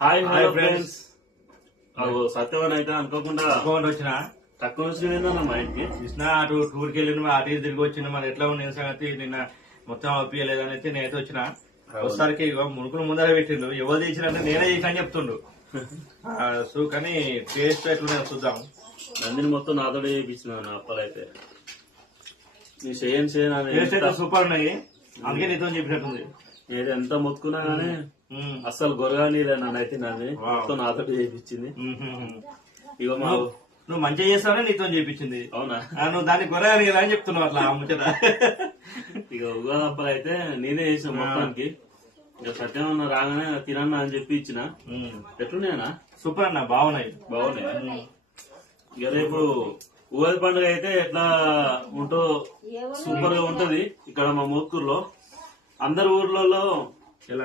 Hi friends. Satyavan అయితే అనుకోకుండా వచ్చిన తక్కువ వచ్చిన మా ఇంటికి కృష్ణ అటు టూర్కి వెళ్ళిన అటు ఇటు తిరిగి వచ్చిన మరి ఎట్లా ఉంది సంగతి నిన్న మొత్తం అప్పియలేదని అయితే నేనైతే వచ్చిన ఒకసారికి మునుకులు ముందర పెట్టిండు ఎవరు తీసినంటే నేనే చేసిన అని చెప్తుండు. సో కానీ టేస్ట్ ఎట్లా చూద్దాం. నందిని మొత్తం నాతో చేయించిన అప్పలైతే నీ చేయను సూపర్ ఉన్నాయి, అందుకే నీతో చెప్పినట్టుంది. ఏది ఎంత మొత్తుకున్నా గానీ అస్సలు గొరగా నీలే నన్నైతే నాది మొత్తం నాతో చేయించింది. ఇగో మా నువ్వు మంచిగా చేస్తావని నీతో చేయించింది. అవునా? నువ్వు దాన్ని గొర్రెలు కదా అని చెప్తున్నావు అట్లా ముచ్చట. ఇక ఉగాది అప్పలు అయితే నేనే చేసిన మొత్తానికి. ఇక సత్యం రాగానే తినన్నా అని చెప్పి ఇచ్చిన. ఎట్లున్నాయనా? సూపర్ అన్న, బాగున్నాయి. ఇక రేపు ఉగాది పండుగ అయితే ఎట్లా ఉంటో సూపర్ గా ఉంటది. ఇక్కడ మా మోత్కూరులో అందరి ఊర్లలో